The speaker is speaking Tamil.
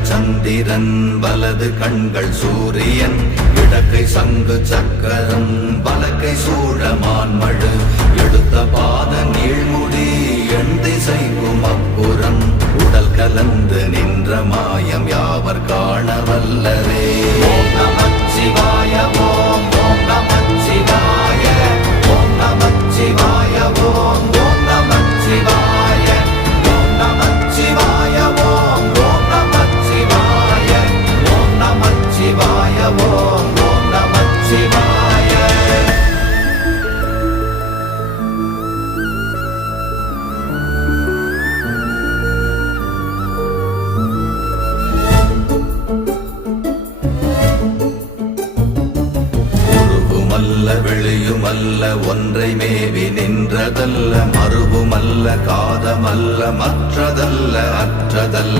இடங்கள் சந்திரன் வலது கண்கள் சூரியன் இடக்கை சங்கு சக்கரம் வலக்கை சூழமான்மழு எடுத்த பாத நீழ்முடி எண் திசைக்கும் அப்புறம் உடல் கலந்து நின்ற மாயம் யாவர் காண வல்லரே. ஓம் நமச்சிவாய ஓம் ஓம் நமச்சிவாய ஓம் நமச்சிவாய ஓம் ஓம் நமச்சிவாய ஓம் நமச்சிவாய ஓம் ஓம் நமச்சிவாய ஓம் நமச்சிவாய ஓம் ஓம் நமச்சிவாய. வெளியுமல்ல ஒன்றை மேவி நின்றதல்ல மறுவுமல்ல காதமல்ல மற்றதல்ல அற்றதல்ல